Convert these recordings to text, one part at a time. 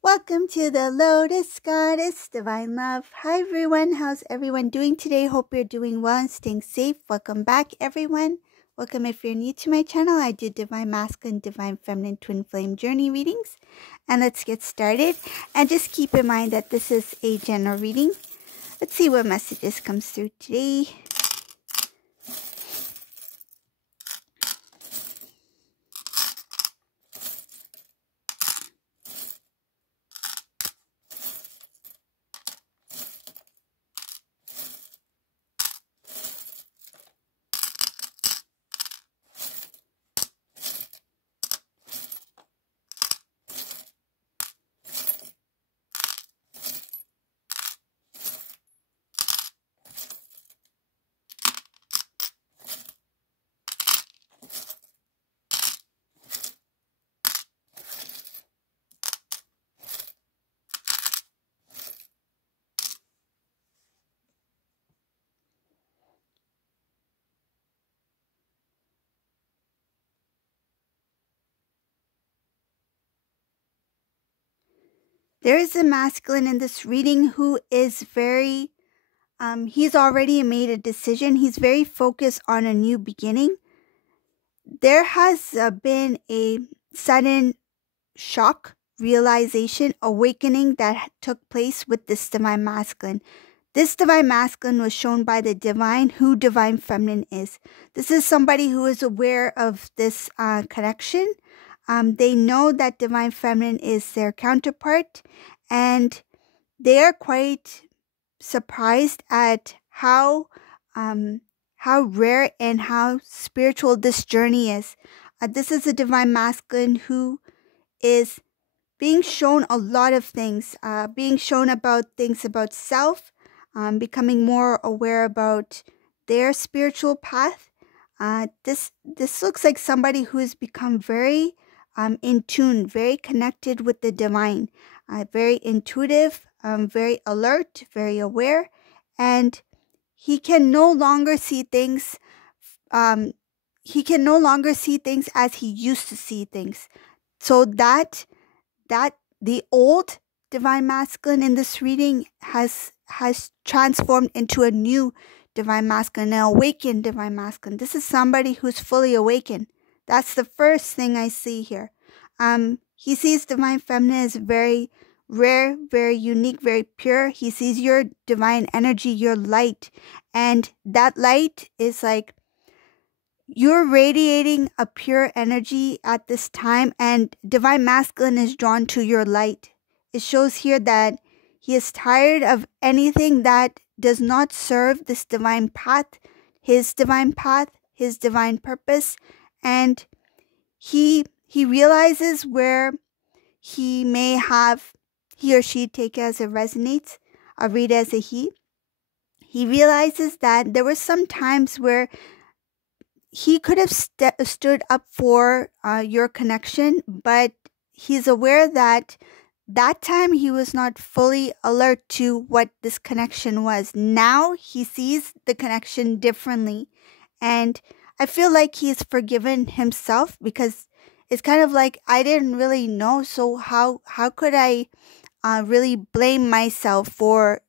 Welcome to the Lotus Goddess Divine Love. Hi everyone, how's everyone doing today? Hope you're doing well and staying safe. Welcome back everyone. Welcome if you're new to my channel. I do Divine Masculine, Divine Feminine, Twin Flame Journey readings. And let's get started. And just keep in mind that this is a general reading. Let's see what messages comes through today. There is a masculine in this reading who is very, he's already made a decision. He's very focused on a new beginning. There has been a sudden shock, realization, awakening that took place with this Divine Masculine. This Divine Masculine was shown by the Divine who Divine Feminine is. This is somebody who is aware of this connection. They know that Divine Feminine is their counterpart, and they are quite surprised at how rare and how spiritual this journey is. This is a Divine Masculine who is being shown a lot of things, being shown about things about self, becoming more aware about their spiritual path. This looks like somebody who has become very in tune, very connected with the divine, very intuitive, very alert, very aware, and he can no longer see things. He can no longer see things as he used to see things. So that the old Divine Masculine in this reading has transformed into a new Divine Masculine, an awakened Divine Masculine. This is somebody who's fully awakened. That's the first thing I see here. He sees Divine Feminine as very rare, very unique, very pure. He sees your divine energy, your light, and that light is like you're radiating a pure energy at this time, and Divine Masculine is drawn to your light. It shows here that he is tired of anything that does not serve this divine path, his divine purpose, and he realizes where he may have, he or she, take it as it resonates, or read it as a he. He realizes that there were some times where he could have stood up for your connection, but he's aware that that time he was not fully alert to what this connection was. Now he sees the connection differently, and I feel like he's forgiven himself, because it's kind of like, I didn't really know, so how could I really blame myself for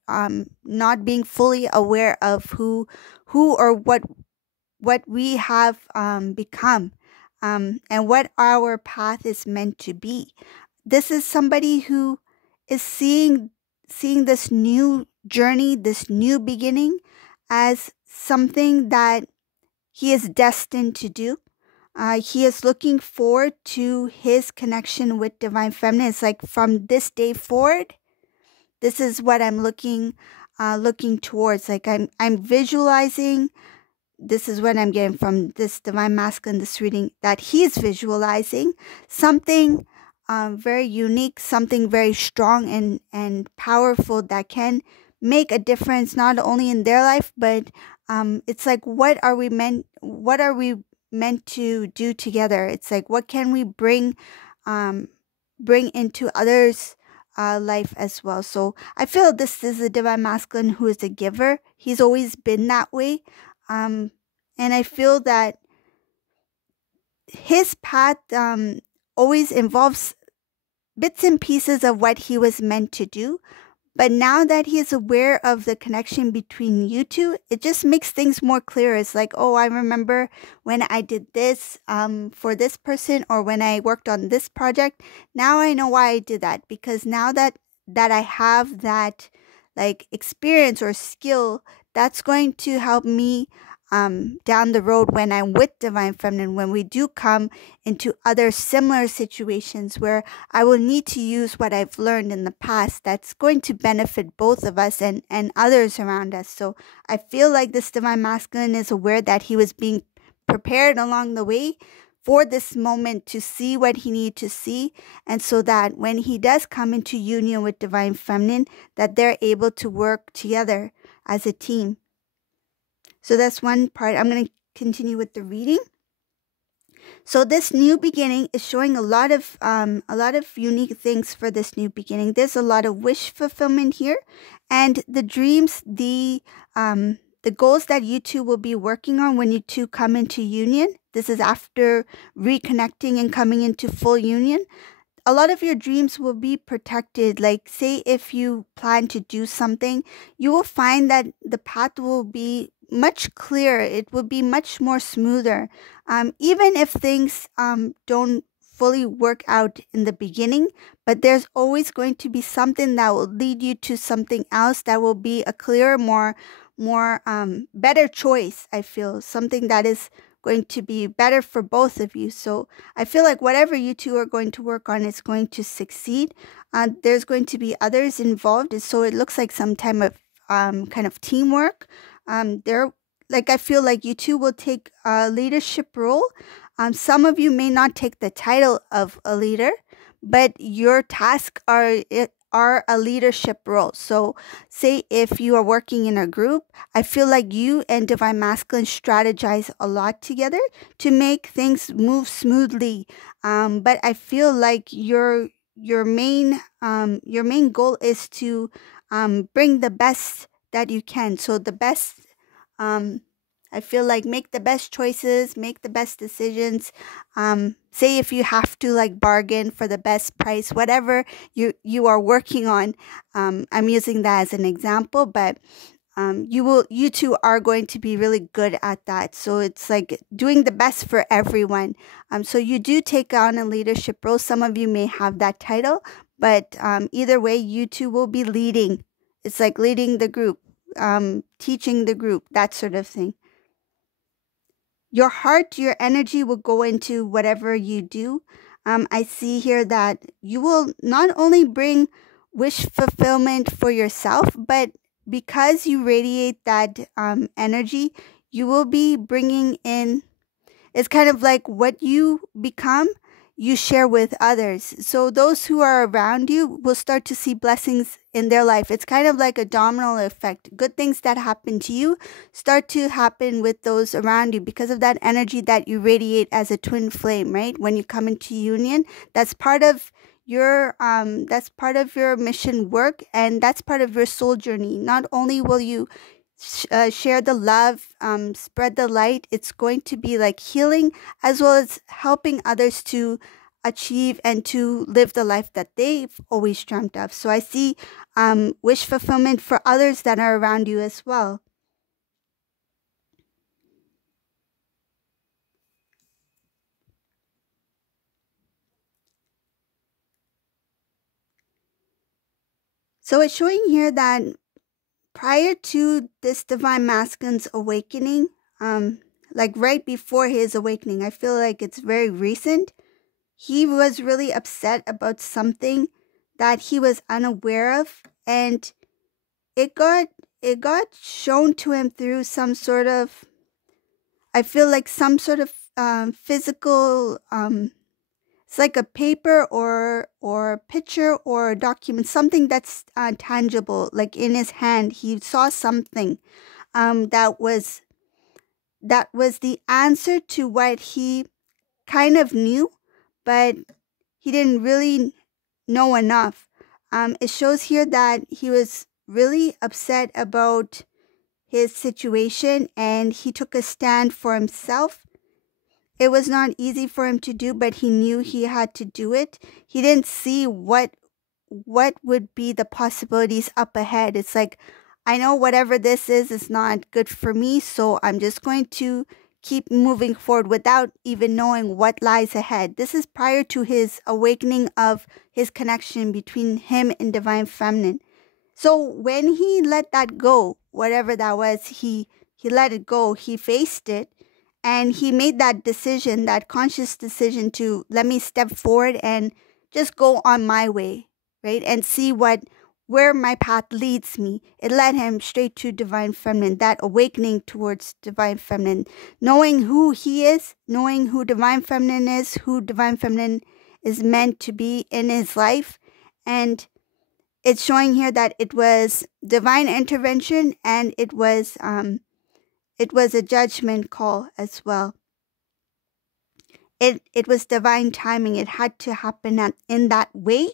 not being fully aware of who or what we have become, and what our path is meant to be. This is somebody who is seeing this new journey, this new beginning, as something that he is destined to do. He is looking forward to his connection with Divine Feminine. It's like, from this day forward, this is what I'm looking towards. Like, I'm visualizing. This is what I'm getting from this Divine Masculine, this reading, that he's visualizing something very unique, something very strong and powerful that can make a difference not only in their life, but it's like, what are we meant to do together? It's like, what can we bring into others' life as well? So I feel this is a Divine Masculine who is a giver. He's always been that way. And I feel that his path always involves bits and pieces of what he was meant to do. But now that he is aware of the connection between you two, it just makes things more clear. It's like, oh, I remember when I did this for this person, or when I worked on this project. Now I know why I did that, because now that I have that like experience or skill, that's going to help me down the road when I'm with Divine Feminine, when we do come into other similar situations where I will need to use what I've learned in the past, that's going to benefit both of us and others around us. So I feel like this Divine Masculine is aware that he was being prepared along the way for this moment to see what he needed to see, and so that when he does come into union with Divine Feminine, that they're able to work together as a team. So that's one part. I'm going to continue with the reading. So this new beginning is showing a lot of unique things for this new beginning. There's a lot of wish fulfillment here, and the dreams, the goals that you two will be working on when you two come into union. This is after reconnecting and coming into full union. A lot of your dreams will be protected. Like, say if you plan to do something, you will find that the path will be much clearer. It will be much more smoother. Even if things don't fully work out in the beginning, but there's always going to be something that will lead you to something else that will be a clearer, more better choice. I feel something that is going to be better for both of you. So I feel like whatever you two are going to work on is going to succeed. There's going to be others involved, so it looks like some type of kind of teamwork. I feel like you two will take a leadership role. Some of you may not take the title of a leader, but your tasks are a leadership role. So say if you are working in a group, I feel like you and Divine Masculine strategize a lot together to make things move smoothly. But I feel like your main goal is to bring the best that you can. So the best, I feel like make the best choices, make the best decisions. Say if you have to like bargain for the best price, whatever you are working on. I'm using that as an example, but you two are going to be really good at that. So it's like doing the best for everyone. So you do take on a leadership role. Some of you may have that title, but either way, you two will be leading. It's like leading the group, teaching the group, that sort of thing. Your heart, your energy will go into whatever you do. I see here that you will not only bring wish fulfillment for yourself, but because you radiate that energy, you will be bringing in, it's kind of like what you become, you share with others. So those who are around you will start to see blessings in their life. It's kind of like a domino effect. Good things that happen to you start to happen with those around you because of that energy that you radiate as a twin flame, right? When you come into union, that's part of your mission work, and that's part of your soul journey. Not only will you share the love, spread the light, it's going to be like healing as well as helping others to achieve and to live the life that they've always dreamt of. So I see wish fulfillment for others that are around you as well. So it's showing here that prior to this Divine Masculine's awakening, like right before his awakening, I feel like it's very recent, he was really upset about something that he was unaware of, and it got shown to him through some sort of, I feel like some sort of physical, it's like a paper or picture or a document, something that's tangible, like in his hand. He saw something that was the answer to what he kind of knew, but he didn't really know enough. It shows here that he was really upset about his situation and he took a stand for himself. It was not easy for him to do, but he knew he had to do it. He didn't see what would be the possibilities up ahead. It's like, I know whatever this is not good for me, so I'm just going to keep moving forward without even knowing what lies ahead. This is prior to his awakening of his connection between him and Divine Feminine. So when he let that go, whatever that was, he let it go, he faced it, and he made that decision, that conscious decision to let me step forward and just go on my way, right? And see where my path leads me. It led him straight to Divine Feminine, that awakening towards Divine Feminine, knowing who he is, knowing who Divine Feminine is, who Divine Feminine is meant to be in his life. And it's showing here that it was divine intervention, and it was a judgment call as well. It was divine timing. It had to happen in that way,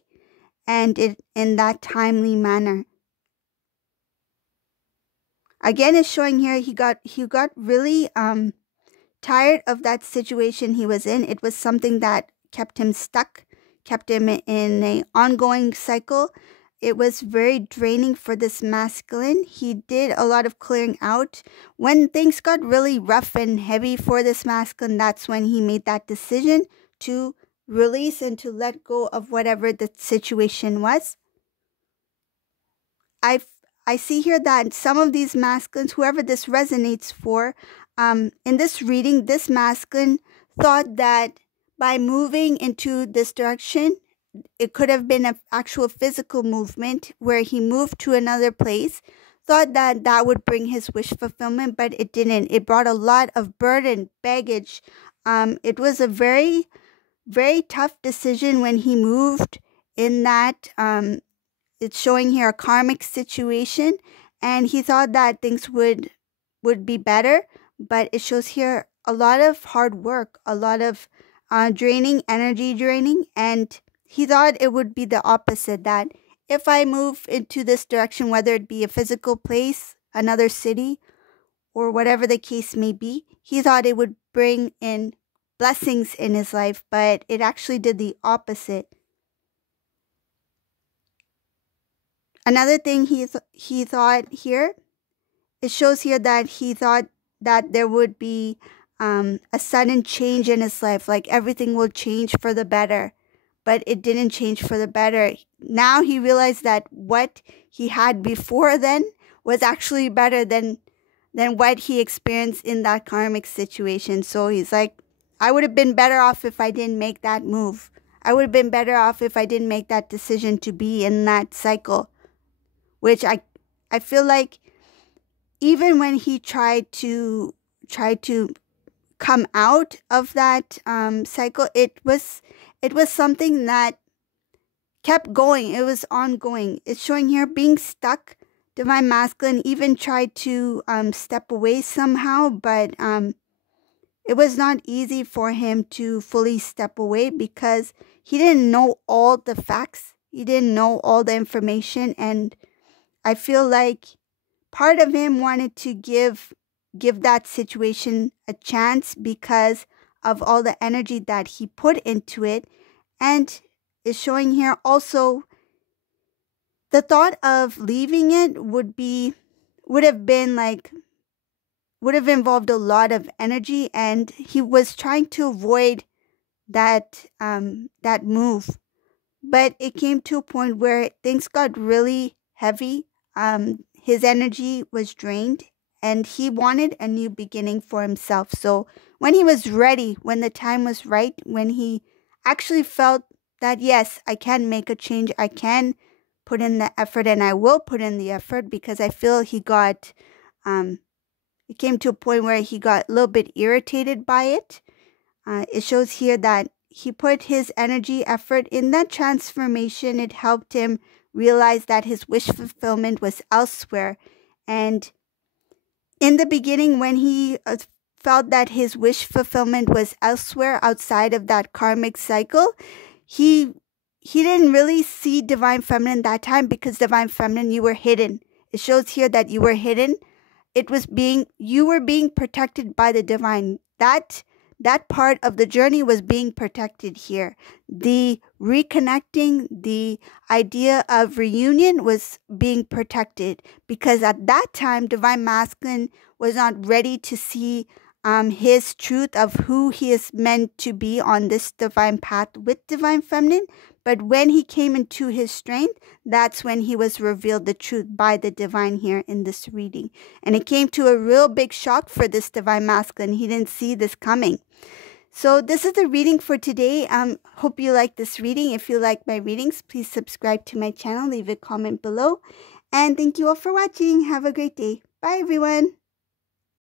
and in that timely manner. Again, it's showing here he got really tired of that situation he was in. It was something that kept him stuck, kept him in an ongoing cycle. It was very draining for this masculine. He did a lot of clearing out. When things got really rough and heavy for this masculine, that's when he made that decision to release and to let go of whatever the situation was. I see here that some of these masculines, whoever this resonates for, in this reading, this masculine thought that by moving into this direction, it could have been an actual physical movement where he moved to another place, thought that that would bring his wish fulfillment, but it didn't. It brought a lot of burden, baggage. It was a very, very tough decision when he moved in that. It's showing here a karmic situation, and he thought that things would be better, but it shows here a lot of hard work, a lot of energy draining, and he thought it would be the opposite, that if I move into this direction, whether it be a physical place, another city, or whatever the case may be, he thought it would bring in blessings in his life, but it actually did the opposite. Another thing he thought here, it shows here that he thought that there would be a sudden change in his life, like everything will change for the better. But it didn't change for the better. Now he realized that what he had before then was actually better than what he experienced in that karmic situation. So he's like, I would have been better off if I didn't make that move. I would have been better off if I didn't make that decision to be in that cycle. Which I feel like even when he tried to come out of that cycle, it was something that kept going. It was ongoing. It's showing here being stuck. Divine Masculine even tried to step away somehow, but it was not easy for him to fully step away because he didn't know all the facts. He didn't know all the information, and I feel like part of him wanted to give that situation a chance because of all the energy that he put into it. And is showing here also the thought of leaving it would have involved a lot of energy, and he was trying to avoid that move. But it came to a point where things got really heavy. His energy was drained, and he wanted a new beginning for himself. So when he was ready, when the time was right, when he actually felt that, yes, I can make a change, I can put in the effort, and I will put in the effort, because I feel he got, it came to a point where he got a little bit irritated by it. It shows here that he put his energy, effort in that transformation. It helped him realize that his wish fulfillment was elsewhere. And in the beginning, when he felt that his wish fulfillment was elsewhere outside of that karmic cycle, he didn't really see Divine Feminine that time, because Divine Feminine, you were hidden. It shows here that you were hidden. You were being protected by the divine. That that part of the journey was being protected here. The reconnecting, the idea of reunion was being protected because at that time, Divine Masculine was not ready to see his truth of who he is meant to be on this divine path with Divine Feminine. But when he came into his strength, that's when he was revealed the truth by the divine here in this reading. And it came to a real big shock for this Divine Masculine. He didn't see this coming. So this is the reading for today. Hope you like this reading. If you like my readings, please subscribe to my channel. Leave a comment below. And thank you all for watching. Have a great day. Bye, everyone.